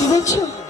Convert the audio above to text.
সত্যি